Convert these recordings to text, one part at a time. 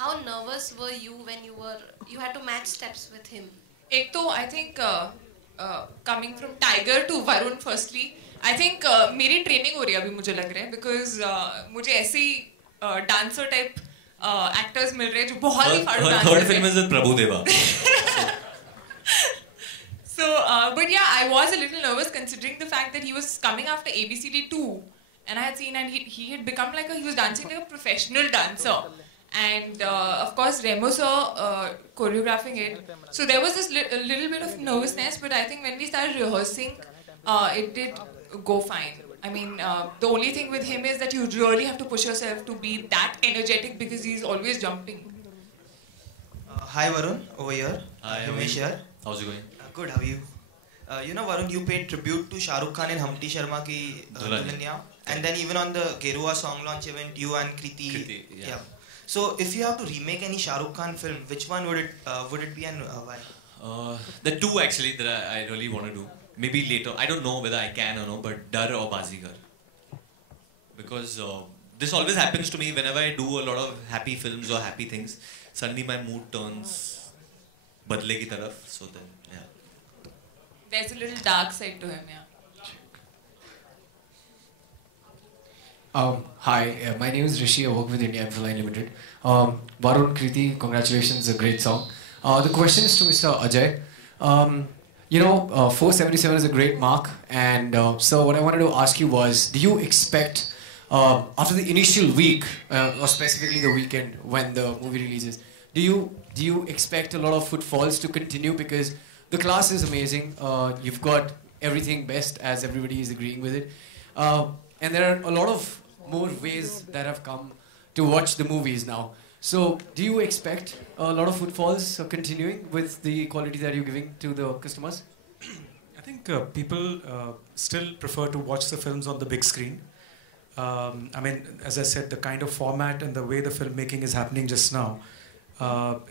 how nervous were you when you had to match steps with him? एक तो I think coming from Tiger to Varun firstly, I think मेरी training हो रही है अभी मुझे लग रहा है because मुझे ऐसे ही dancer type actors मिल रहे हैं जो बहुत ही फाड़ू dancer Third film is with Prabhu Deva. So, but yeah, I was a little nervous considering the fact that he was coming after ABCD 2, and I had seen, and he had become like he was dancing like a professional dancer, and of course Remo sir choreographing it. So there was this a little bit of nervousness, but I think when we started rehearsing, it did go fine. I mean, the only thing with him is that you really have to push yourself to be that energetic because he's always jumping. Hi Varun, over here. Hi, Himesh here. How's it going? Good, how are you? You know Varun, you paid tribute to Shah Rukh Khan in Humpty Sharma ki Dulhania, and then even on the Gerua song launch event, you and Kriti. Yeah. So if you have to remake any Shah Rukh Khan film, which one would it be and why? The two actually that I really want to do. Maybe later. I don't know whether I can or no, but Dar or Bazigar. Because this always happens to me whenever I do a lot of happy films or happy things. Suddenly my mood turns badle ki taraf. So then, yeah. There's a little dark side to him, yeah. Hi, my name is Rishi. I work with India Infoline Limited. Varun, Kriti, congratulations, a great song. The question is to Mr. Ajay. 477 is a great mark, and so what I wanted to ask you was, do you expect, after the initial week, or specifically the weekend when the movie releases, do you expect a lot of footfalls to continue? Because the class is amazing. You've got everything best, as everybody is agreeing with it. And there are a lot of more ways that have come to watch the movies now. So, do you expect a lot of footfalls continuing with the quality that you're giving to the customers? I think people still prefer to watch the films on the big screen. I mean, as I said, the kind of format and the way the filmmaking is happening just now,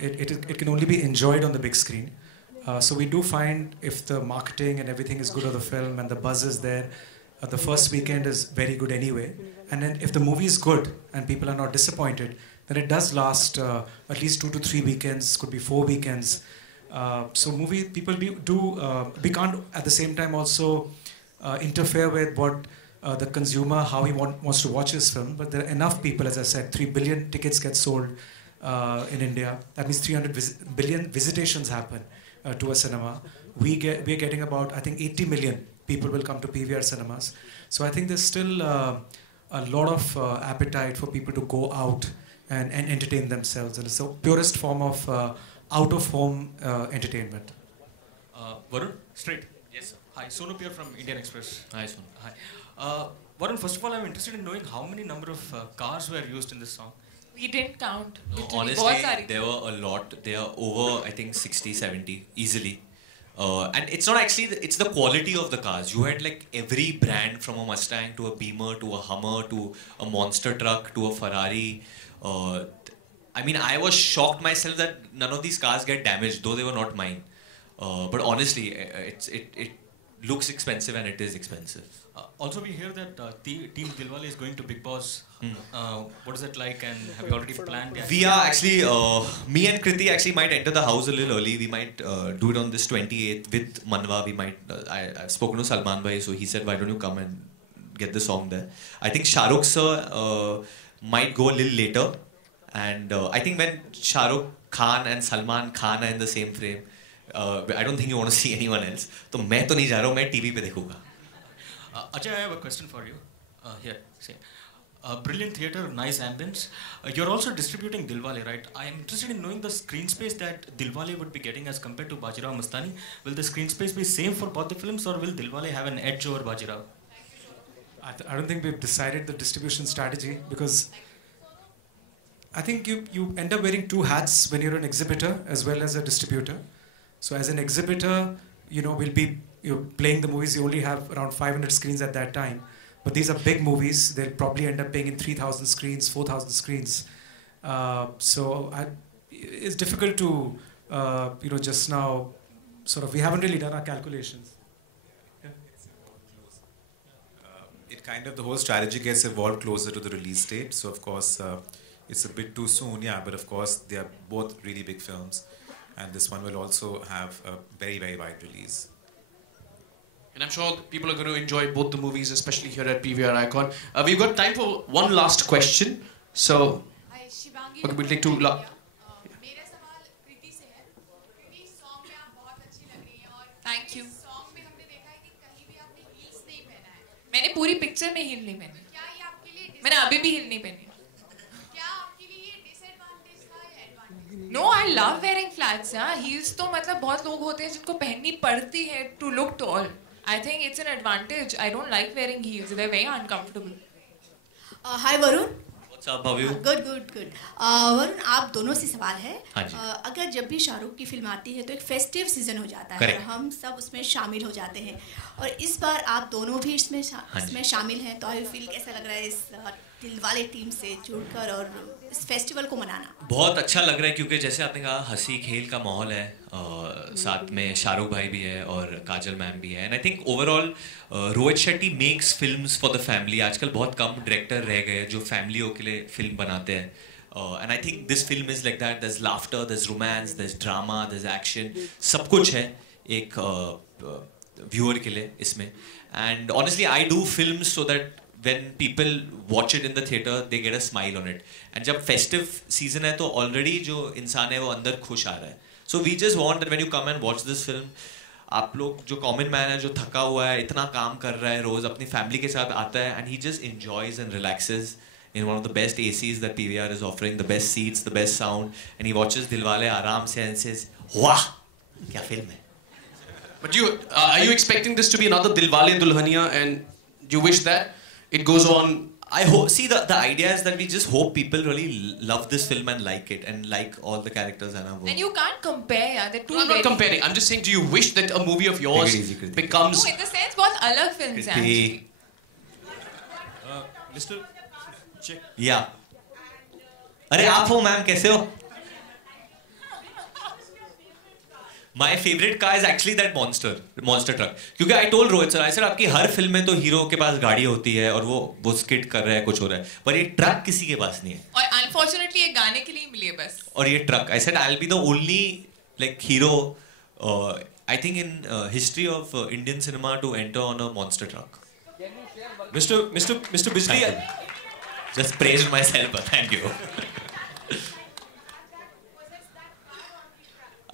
it can only be enjoyed on the big screen. So we do find if the marketing and everything is good of the film and the buzz is there, the first weekend is very good anyway. And then if the movie is good and people are not disappointed, then it does last at least 2 to 3 weekends, could be 4 weekends. So we can't at the same time also interfere with what the consumer, how he wants to watch his film. But there are enough people, as I said, 3 billion tickets get sold in India. That means 300 billion visitations happen to a cinema. We're getting about, I think, 80 million people will come to PVR cinemas. So I think there's still a lot of appetite for people to go out and entertain themselves. And it's the purest form of out-of-home entertainment. Varun, straight. Yes, sir. Hi, Sonu here from Indian Express. Hi, Sonu. Hi. Varun, first of all, I'm interested in knowing how many number of cars were used in this song. We didn't count. No, Literally. honestly, there were a lot. There are over, I think, 60, 70 easily. And it's not actually, it's the quality of the cars. You had like every brand from a Mustang to a Beamer to a Hummer to a monster truck to a Ferrari. I mean, I was shocked myself that none of these cars get damaged, though they were not mine. But honestly, it looks expensive and it is expensive. Also, we hear that Team Dilwale is going to Big Boss. What is it like, and have you already planned? We are actually, me and Kriti actually might enter the house a little early. We might do it on this 28th with Manwa. We might, I've spoken to Salman Bhai, so he said, why don't you come and get the song there. I think Shah Rukh sir might go a little later. And I think when Shah Rukh Khan and Salman Khan are in the same frame, I don't think you want to see anyone else. So मैं तो नहीं जा रहा हूँ, मैं TV पे देखूँगा. Ajay, I have a question for you. Here, say. Brilliant theatre, nice ambience. You're also distributing Dilwale, right? I am interested in knowing the screen space that Dilwale would be getting as compared to Bajirao Mastani. Will the screen space be same for both the films, or will Dilwale have an edge over Bajirao? I don't think we've decided the distribution strategy, because I think you end up wearing two hats when you're an exhibitor as well as a distributor. So as an exhibitor, you're playing the movies, you only have around 500 screens at that time. But these are big movies, they'll probably end up playing in 3,000 screens, 4,000 screens. It's difficult to, just now, we haven't really done our calculations. The whole strategy gets evolved closer to the release date. So of course, it's a bit too soon, yeah, but of course they are both really big films, and this one will also have a very, very wide release. And I'm sure people are going to enjoy both the movies, especially here at PVR Icon. We've got time for one last question. So, okay, we'll take two. Thank you. मैंने पूरी picture में heal नहीं पहनी. मैंने अभी भी heal नहीं पहनी. No, I love wearing flats. Yeah, heels तो मतलब बहुत लोग होते हैं जिनको पहननी पड़ती है to look tall. I think it's an advantage. I don't like wearing heels. They're very uncomfortable. Hi Varun. What's up, how are you? Good. Varun, आप दोनों से सवाल है. हाँ जी. अगर जब भी शाहरुख की फिल्म आती है तो एक फेस्टिव सीजन हो जाता है. Correct. और हम सब उसमें शामिल हो जाते हैं. और इस बार आप दोनों भी इसमें शामिल हैं. तो आई फील कैसा लग रहा है इस दिलवाले टीम से जुड़कर और इस फेस्टिवल को मनाना? बहुत अच्छा लग रहा है क्योंकि जैसे आपने कहा हंसी खेल का माहौल है, साथ में शाहरुख भाई भी है और काजल मैम भी है. And I think overall Rohit Shetty makes films for the family. आजकल बहुत कम डायरेक्टर रह गए जो फैमिलियों के लिए फिल्म बनाते हैं. And I think this film is like that. there's laughter, there's romance, there's drama, there's action. सब कुछ है एक व्यूअर के लिए इसमें. And honestly I do films so that when people watch it in the theater, they get a smile on it. And जब festive season है तो already जो इंसान है वो अंदर खुश आ रहा है. So we just want that when you come and watch this film, आप लोग जो common man है जो थका हुआ है, इतना काम कर रहा है रोज, अपनी family के साथ आता है and he just enjoys and relaxes in one of the best ACs that PVR is offering, the best seats, the best sound, and he watches Dilwale आराम से and says, वाह क्या फिल्म है. But are you expecting this to be another Dilwale Dulhania, and you wish that it goes on? I hope. See, the idea is that we just hope people really love this film and like it and like all the characters and our work. And you can't compare. Yeah, they're two. I'm not comparing. I'm just saying, do you wish that a movie of yours becomes? No, in the sense, बहुत अलग films हैं. Mr. Check. Yeah. अरे आप हो ma'am, कैसे हो? My favorite car is actually that monster truck. क्योंकि I told Rohit sir, I said आपकी हर फिल्म में तो हीरो के पास गाड़ी होती है और वो स्किट कर रहा है, कुछ हो रहा है, पर ये ट्रक किसी के पास नहीं है. और unfortunately ये गाने के लिए मिली है बस. और ये truck, I said I'll be the only like hero, I think in history of Indian cinema to enter on a monster truck. Mr. Bijli, just praised myself. Thank you.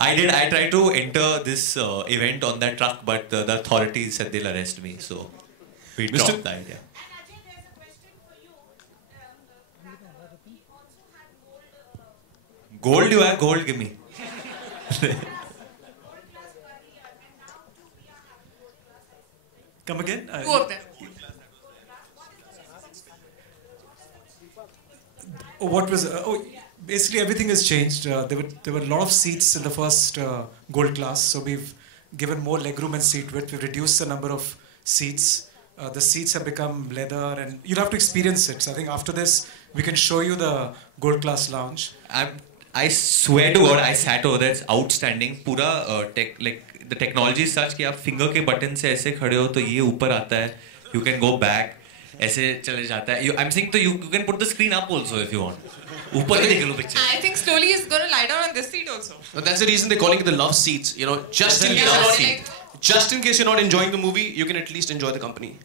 I did. I tried to enter this event on that truck, but the authorities said they'll arrest me, so we dropped the idea. Gold, you have gold. Give me. Come again? Two of them. What was? Basically, everything has changed. There were a lot of seats in the first gold class, so we've given more legroom and seat width. We've reduced the number of seats. The seats have become leather, and you'll have to experience it. So I think after this, we can show you the gold class lounge. I swear to God, I sat over there. It's outstanding. पूरा the technology is such कि आप finger के button से ऐसे खड़े हो तो ये ऊपर आता है. You can go back. ऐसे चले जाता है. I'm saying तो you can put the screen up also if you want. ऊपर ही देख लो picture. I think slowly he's going to lie down on this seat also. But that's the reason they're calling it the love seats. You know, just in case you're not enjoying the movie, you can at least enjoy the company.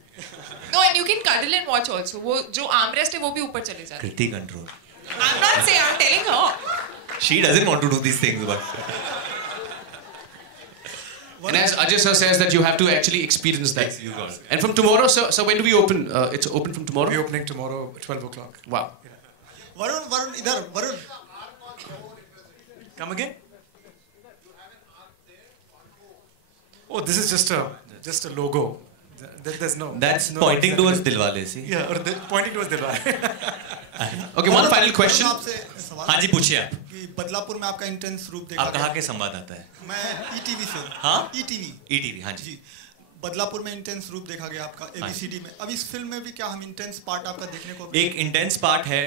No, and you can cuddle and watch also. वो जो armrest है वो भी ऊपर चले जाते हैं. Kriti control. I'm not saying. I'm telling her. She doesn't want to do these things, but. And as Ajay sir says that you have to actually experience that. Yes, you got it. And from tomorrow, so when do we open? It's open from tomorrow? We're opening tomorrow, 12 o'clock. Wow. Varun, इधर, Varun. Come again? Oh, this is just a logo. There's no. That's no pointing towards Dilwale, see? Yeah, or pointing towards Dilwale. Okay, one final question. आपसे सवाल हाँ जी पूछिए आप. कि बदलापुर में आपका intense रूप देखा. आप कहाँ के संवाददाता है? मैं ETV से. हाँ? ETV. हाँ जी. बदलापुर में इंटेंस रूप देखा गया आपका ABCD में. अब इस फिल्म में भी क्या हम इंटेंस पार्ट आपका देखने को? एक इंटेंस पार्ट है,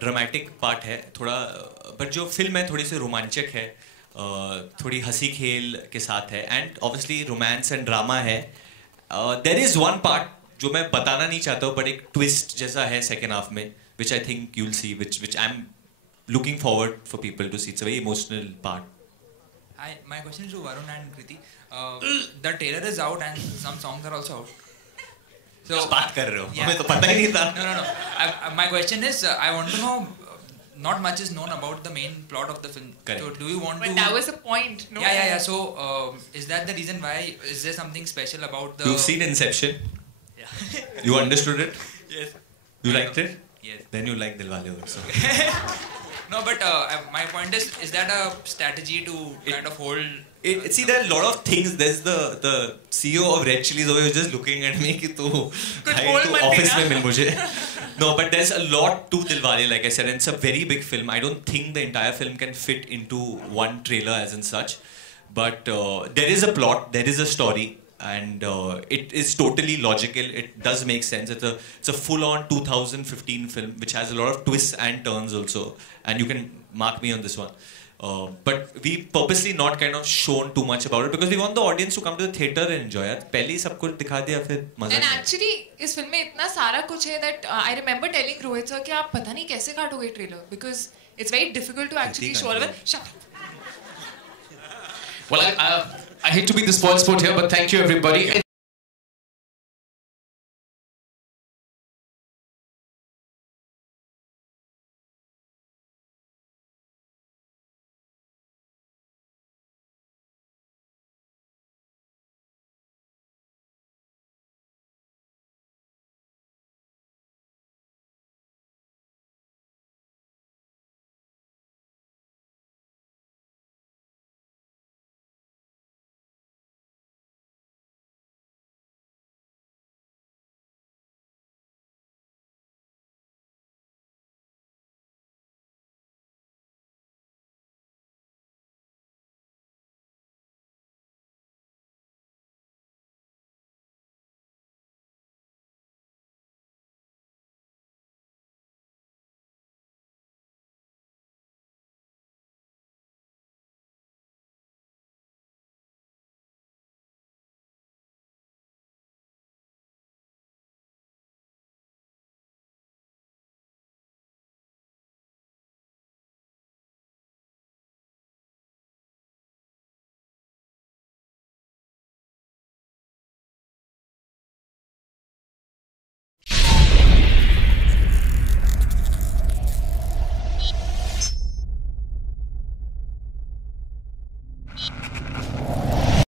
ड्रामेटिक पार्ट है थोड़ा, बट जो फिल्म है थोड़ी सी रोमांचक है, थोड़ी हंसी खेल के साथ है, and obviously romance and drama है. देयर इज वन पार्ट जो मैं बताना नहीं चाहता हूँ, बट एक ट्विस्ट जैसा है सेकेंड हाफ में, which I think you'll see, which I'm looking forward for people to see. It's a very emotional part. Hi, my question is to Varun and Kriti. The trailer is out and some songs are also out. So, बात कर रहे हो? Yeah. हमें तो पता ही नहीं था. No. My question is, I want to know. Not much is known about the main plot of the film. Correct. So, do you want to? But that was the point, no? Yeah. So, is that the reason why? Is there something special about the? You've seen Inception. Yeah. You understood it. Yes. You liked it. Yes. Then you like Dilwale also. No, but my point is that a strategy to kind of hold? See, there are a lot of things. There's the CEO of Red Chillies over here who's just looking at me कि तू office में मिल मुझे. No, but there's a lot to Dilwale, like I said, and it's a very big film. I don't think the entire film can fit into one trailer as in such. But there is a plot, there is a story, and it is totally logical. It does make sense. It's a full-on 2015 film which has a lot of twists and turns also, and you can mark me on this one. But we purposely not kind of shown too much about it because we want the audience to come to the theater and enjoy it. पहले ही सब कुछ दिखा दिया फिर मजा. And actually इस film में इतना सारा कुछ है that I remember telling Rohit sir कि आप पता नहीं कैसे काटोगे trailer because it's very difficult to actually show all of it. Shut up. Well, I hate to be the spoil sport here, but thank you everybody.